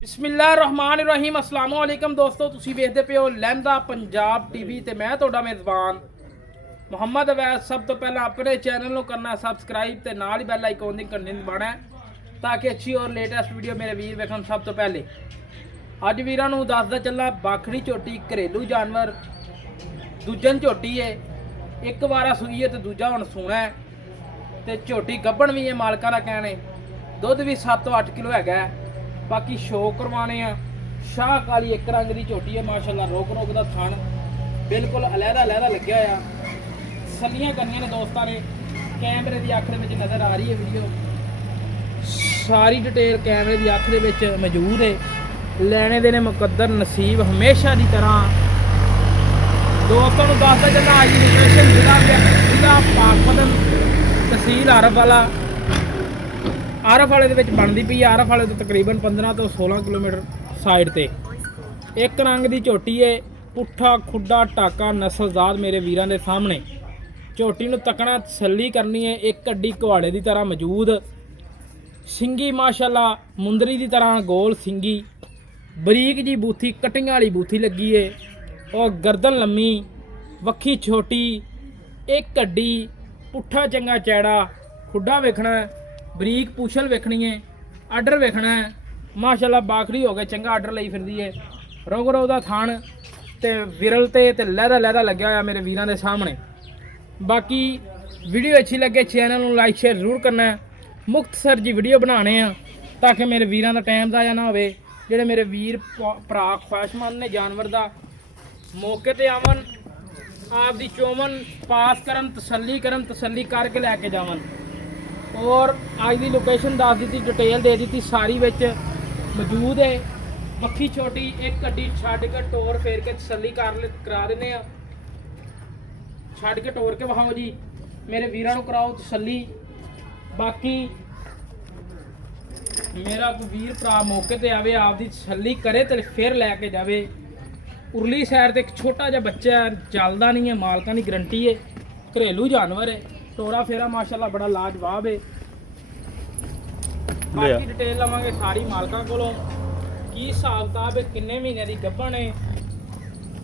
ਬਿਸਮਿਲ੍ਲਾਹਿਰਰਹਿਮਾਨਿਰਰਹੀਮ अस्सलाम वालेकुम ਦੋਸਤੋ, ਤੁਸੀਂ ਵੇਖਦੇ ਪਿਓ ਲਹਿੰਦਾ ਪੰਜਾਬ ਟੀਵੀ ਤੇ ਮੈਂ ਤੁਹਾਡਾ ਮੇਜ਼ਬਾਨ ਮੁਹੰਮਦ ਅਵੈਸ। ਸਭ ਤੋਂ ਪਹਿਲਾਂ ਆਪਣੇ ਚੈਨਲ ਨੂੰ ਕਰਨਾ ਸਬਸਕ੍ਰਾਈਬ ਤੇ ਨਾਲ ਹੀ ਬੈਲ ਆਈਕਨ ਦੀ ਘੰਟੀ ਦਬਾਉਣਾ ਤਾਂ ਕਿ ਅੱਛੀ ਔਰ ਲੇਟੈਸਟ ਵੀਡੀਓ ਮੇਰੇ ਵੀਰ ਵੇਖਣ ਸਭ ਤੋਂ ਪਹਿਲੇ। ਅੱਜ ਵੀਰਾਂ ਨੂੰ ਦੱਸਦਾ ਚੱਲਾਂ, ਬਾਖੜੀ ਝੋਟੀ ਘਰੇਲੂ ਜਾਨਵਰ ਦੂਜਨ ਝੋਟੀ ਹੈ। ਇੱਕ ਵਾਰਾ ਸੂਈ ਹੈ ਤੇ ਦੂਜਾ ਹੁਣ ਸੂਣਾ ਹੈ ਤੇ ਝੋਟੀ ਗੱਭਣ ਵੀ ਹੈ। ਮਾਲਕਾਂ ਦਾ ਕਹਿਣਾ ਦੁੱਧ ਵੀ 7 ਤੋਂ 8 ਕਿਲੋ ਹੈਗਾ। बाकी शौक करवाने शाह काली एक रंग की झोटी है माशाल्लाह। रोक रोक का थण बिल्कुल अलहदा अलहदा लग्या होया। सलियां करनियां ने दोस्तों ने, कैमरे की अख में नज़र आ रही है वीडियो। सारी डिटेल कैमरे की अख में मौजूद है। लैने देने मुकद्दर नसीब हमेशा की तरह। दोस्तों को दसदा चलना आज की लोकेशन जिला पाकपतन तहसील आरफ वाला। आरफ वाले ਦੇ ਬਣਦੀ ਪਈ। आरफ वाले ਤੋਂ ਤਕਰੀਬਨ 15 ਤੋਂ 16 ਕਿਲੋਮੀਟਰ ਸਾਈਡ ਤੇ ਇੱਕ ਰੰਗ ਦੀ ਝੋਟੀ ਏ। ਪੁੱਠਾ ਖੁੱਡਾ ਟਾਕਾ ਨਸਲਜ਼ਾਦ ਮੇਰੇ ਵੀਰਾਂ ਦੇ ਸਾਹਮਣੇ। ਝੋਟੀ ਨੂੰ ਤੱਕਣਾ, ਤਸੱਲੀ ਕਰਨੀ ਹੈ। ਇੱਕ ਅੱਡੀ ਕੁਹਾੜੇ ਦੀ ਤਰ੍ਹਾਂ ਮੌਜੂਦ, ਸਿੰਗੀ ਮਾਸ਼ਾਅੱਲਾ ਮੁੰਦਰੀ ਦੀ ਤਰ੍ਹਾਂ ਗੋਲ ਸਿੰਗੀ, ਬਰੀਕ ਜੀ ਬੂਥੀ ਕਟਿੰਗ ਵਾਲੀ ਬੂਥੀ ਲੱਗੀ ਏ ਔਰ ਗਰਦਨ ਲੰਮੀ, ਵੱਖੀ ਛੋਟੀ, ਇੱਕ ਅੱਡੀ, ਪੁੱਠਾ ਚੰਗਾ ਚੈੜਾ, ਖੁੱਡਾ ਵੇਖਣਾ, ਬਰੀਕ ਪੂਛਲ ਵੇਖਣੀ है, ਆਰਡਰ ਵੇਖਣਾ है। ਮਾਸ਼ਾਅੱਲਾ ਬਾਖੜੀ ਹੋ ਗਏ, ਚੰਗਾ ਆਰਡਰ ਲਈ ਫਿਰਦੀ ਹੈ। ਰੋਗ ਰੋਗ ਦਾ ਥਾਣ ਤੇ ਵਿਰਲ ਤੇ ਲਹਿਦਾ ਲਹਿਦਾ ਲੱਗਿਆ ਹੋਇਆ ਮੇਰੇ ਵੀਰਾਂ ਦੇ ਸਾਹਮਣੇ। ਬਾਕੀ ਵੀਡੀਓ ਅੱਛੀ ਲੱਗੇ ਚੈਨਲ ਨੂੰ ਲਾਈਕ ਸ਼ੇਅਰ ਜ਼ਰੂਰ ਕਰਨਾ। ਮੁਖਤਸਰ ਜੀ ਵੀਡੀਓ ਬਣਾਉਣੇ ਆ ਤਾਂ ਕਿ ਮੇਰੇ ਵੀਰਾਂ ਦਾ ਟਾਈਮ ਜ਼ਾਇਆ ਨਾ ਹੋਵੇ। ਜਿਹੜੇ ਮੇਰੇ ਵੀਰ ਭਰਾ ਖੁਆਇਸ਼ਮੰਦ ਨੇ ਜਾਨਵਰ ਦਾ, ਮੌਕੇ ਤੇ ਆਵਣ, ਆਪ ਦੀ ਚੋਮਨ ਪਾਸ ਕਰਨ, ਤਸੱਲੀ ਕਰਕੇ ਲੈ ਕੇ ਜਾਵਣ। और आज की लोकेशन दस दी, डिटेल दे दी सारी विच मौजूद है। बखी छोटी एक गड्डी छड्ड के टोर फेर के तसल्ली करा देने, छड्ड के टोर के वहाओ जी मेरे वीरां नूं कराओ तसल्ली। बाकी मेरा कोई वीर भरा मौके ते आवे, आपदी तसल्ली करे तो फिर लैके जावे। उरली साइड ते एक छोटा जिहा बच्चा चलदा नहीं है, मालकां दी गारंटी है। घरेलू जानवर है, टोरा फेरा माशाल्लाह बड़ा लाजवाब है। बाकी डिटेल लवांगे सारी मालकां कोलों, की हिसाब किताब है, किन्ने महीने की गब्भण है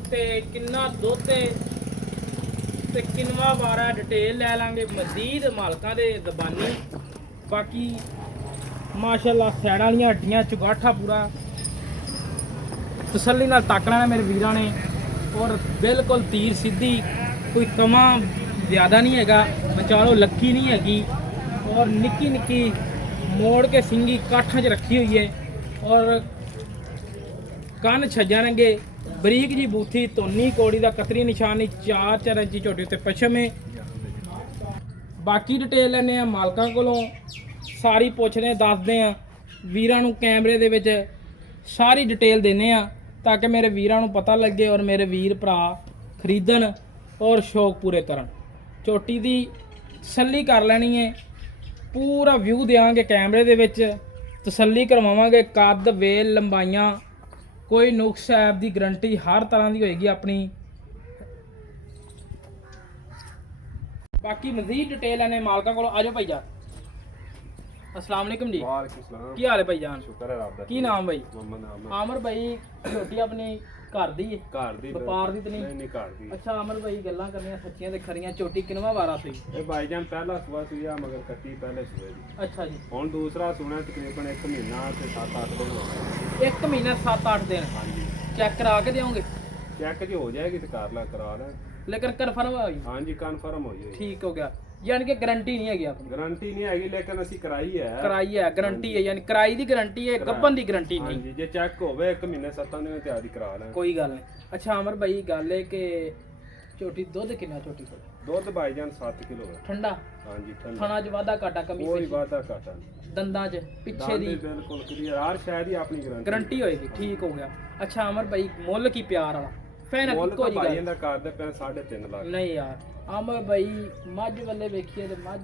ते किन्ना दुध है ते किन्नवा वारा, डिटेल लै लांगे मजीद मालकां दे ज़बानी। बाकी माशाल्लाह सैड वालियां हड्डियां, चुगाठा पूरा तसल्ली नाल ताकना है मेरे वीरां ने। और बिल्कुल तीर सीधी, कोई कमा ज़्यादा नहीं हैगा, बचारो लक्की नहीं हैगी। और निक्की निक्की मोड़ के सिंगी काठा च रखी हुई है और कन छज्जा रंगे, बरीक जी बूथी, धोनी कोड़ी का कतरी निशानी, 4 इंची झोटी उत्ते पछम है। बाकी डिटेल लैने मालकां कोलों, सारी पुछने दसदे वीरां नूं कैमरे दे विच सारी डिटेल देने ताकि मेरे वीरां नूं पता लगे और मेरे वीर भरा खरीदन और शौक पूरे करन। झोटी दी तसल्ली कर लैनी है, पूरा व्यू देंगे कैमरे दे विच, तसल्ली करवावांगे। कद वेल लंबाइयां कोई नुक्स ऐप की गारंटी हर तरह की होएगी अपनी। बाकी मजीद डिटेल आने मालकां कोलों। आजो भाई जान, अस्सलाम वालेकुम जी। की हाल है भाई जान? की नाम भाई? आमर भाई झोटी अपनी घर दी व्यापार दी नहीं घर दी। अच्छा अमर भाई गल्लां करनियां सच्चियां ते खरियां। झोटी किनवा वारा सी? ए भाईजान पहला सुआ सी मगर कट्टी पहले सुए जी। अच्छा जी। हुण दूसरा सुना तकरीबन 1 महीना ते 7-8 दिन हो गए। 1 महीना 7-8 दिन? हां जी। चेक करा के देओगे? चेक जी हो जाएगी तो कर ला करा लें, लेकिन कन्फर्म हो? हां जी कन्फर्म हो जाएगी। ठीक हो गया, यानी कि गारंटी नहीं हैगी अपनी? गारंटी नहीं हैगी लेकिन ਅਸੀਂ कराई है गारंटी है, यानी कराई दी गारंटी है, ਗੱਭਣ ਦੀ गारंटी नहीं। हां जी जे चेक होवे 1 महीने 7 दिन ਤਿਆਰੀ ਕਰਾ ਲੈ, ਕੋਈ ਗੱਲ ਨਹੀਂ। अच्छा अमर भाई गल है कि छोटी दुध कितना? छोटी को दुध भाईजान 7 किलो है। ठंडा? हां जी ठंडा। खाना च वादा घाटा कमी? कोई वादा घाटा नहीं। दंदां च पिछे दी बिल्कुल क्लियर, हर शय दी अपनी गारंटी होएगी। ठीक हो गया। अच्छा अमर भाई मुੱਲ की प्यार वाला फैन को जी भाई ਇਹਦਾ ਕਰਦੇ ਪੈ 3.5 ਲੱਖ? नहीं यार अमर भाई मझ वाले वेखिए तो मझ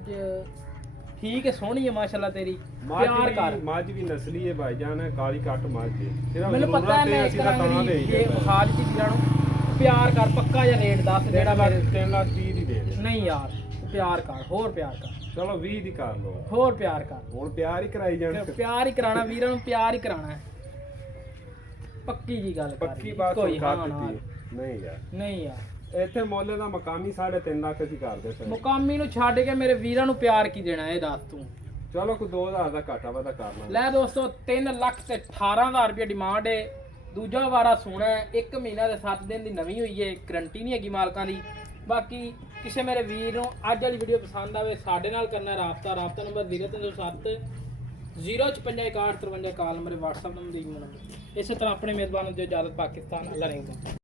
ठीक है, सोहनी है माशाल्लाह तेरी। प्यार कर, मझ भी नस्ली है भाईजान, काली कट मझ है। मैंने पता है मैं इस तरह ये बुखार की वीरां नूं प्यार कर। पक्का या रेट दस जेड़ा मैं 3 ਲੱਖ 30 ਦੀ ਦੇ ਦੇ। नहीं यार प्यार कर, होर प्यार कर। चलो 20 ਦੀ ਕਰ ਲੋ, होर प्यार कर। ਹੁਣ प्यार ही कराई जाने, प्यार ही कराना वीरां नूं, प्यार ही कराना है। ਪੱਕੀ ਜੀ ਗੱਲ ਕਰ ਪੱਕੀ ਬਾਤ ਕੋਈ ਕਰ ਹਾਂ ਨਾ ਦਿੱਤੀ ਨਹੀਂ ਯਾਰ ਨਹੀਂ ਯਾਰ ਇੱਥੇ ਮੁੱਲ ਦਾ ਮਕਾਮੀ 3.5 ਲੱਖ ਅਸੀਂ ਕਰਦੇ ਸਰ ਮੁਕਾਮੀ ਨੂੰ ਛੱਡ ਕੇ ਮੇਰੇ ਵੀਰਾਂ ਨੂੰ ਪਿਆਰ ਕੀ ਦੇਣਾ ਇਹ ਦੱਸ ਤੂੰ ਚਲੋ ਕੋਈ 2000 ਦਾ ਘਾਟਾ ਵਾਧਾ ਕਰ ਲਾਂਗੇ ਲੈ ਦੋਸਤੋ 3 ਲੱਖ ਤੇ 18,000 ਰੁਪਏ ਡਿਮਾਂਡ ਹੈ ਦੂਜਾ ਵਾਰਾ ਸੋਨਾ ਹੈ 1 ਮਹੀਨਾ ਦੇ 7 ਦਿਨ ਦੀ ਨਵੀਂ ਹੋਈ ਹੈ ਗਰੰਟੀ ਨਹੀਂ ਹੈਗੀ ਮਾਲਕਾਂ ਦੀ ਬਾਕੀ ਕਿਸੇ ਮੇਰੇ ਵੀਰ ਨੂੰ ਅੱਜ ਵਾਲੀ ਵੀਡੀਓ ਪਸੰਦ ਆਵੇ ਸਾਡੇ ਨਾਲ ਕਰਨਾ ਰਾਬਤਾ number 0307 0566153 call number WhatsApp number ਇਸੇ ਤਰ੍ਹਾਂ ਆਪਣੇ ਮੇਜ਼ਬਾਨ ਨੂੰ ਜੋ ਇਜਾਜ਼ਤ ਪਾਕਿਸਤਾਨ ਅੱਲਾ ਰਹਿਮਤ